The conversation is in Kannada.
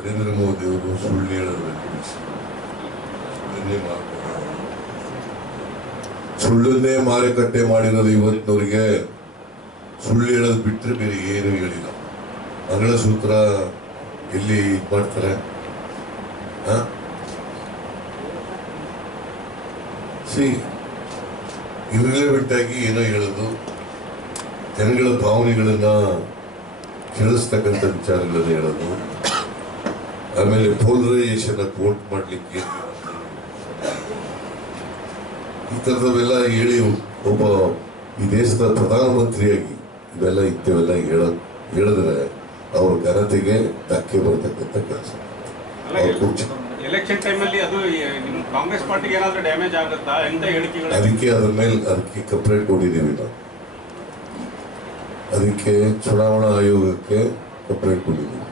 ನರೇಂದ್ರ ಮೋದಿ ಅವರು ಸುಳ್ಳು ಹೇಳೋದು ಸುಳ್ಳನ್ನೇ ಮಾರುಕಟ್ಟೆ ಮಾಡಿರೋದು ಇವತ್ತಿನವರಿಗೆ. ಸುಳ್ಳು ಹೇಳೋದು ಬಿಟ್ಟರೆ ಬೇರೆ ಏನು ಹೇಳಿಲ್ಲ. ಮಂಗಳಸೂತ್ರ ಎಲ್ಲಿ ಇದು ಮಾಡ್ತಾರೆ? ಇರ್ರಿಲೆವೆಂಟ್ ಆಗಿ ಏನೋ ಹೇಳೋದು, ಜನಗಳ ಭಾವನೆಗಳನ್ನ ಕೆಡಿಸ್ತಕ್ಕಂಥ ವಿಚಾರಗಳನ್ನ ಹೇಳೋದು, ಆಮೇಲೆ ಪೋಲರೈಸೇಷನ್ ವೋಟ್ ಮಾಡ್ಲಿಕ್ಕೆ ಈ ಥರದವೆಲ್ಲ ಹೇಳಿ ಒಬ್ಬ ಈ ದೇಶದ ಪ್ರಧಾನಮಂತ್ರಿಯಾಗಿ ಇವೆಲ್ಲ ಇಂಥವೆಲ್ಲ ಹೇಳಿದ್ರೆ ಅವ್ರ ಘನತೆಗೆ ಧಕ್ಕೆ ಬರ್ತಕ್ಕಂಥ ಕೆಲಸ. ಎಲೆಕ್ಷನ್ ಟೈಮಲ್ಲಿ ಅದು ಕಾಂಗ್ರೆಸ್ ಪಾರ್ಟಿಗೆ ಏನಾದರೂ ಡ್ಯಾಮೇಜ್ ಆಗುತ್ತಾ ಎಂತ ಹೇಳಿಕೆಗಳು? ಅದಕ್ಕೆ ಕಂಪ್ಲೇಂಟ್ ಕೊಟ್ಟಿದ್ದೀವಿ ನಾವು. ಅದಕ್ಕೆ ಚುನಾವಣಾ ಆಯೋಗಕ್ಕೆ ಕಂಪ್ಲೇಂಟ್ ಕೊಟ್ಟಿದ್ದೀವಿ.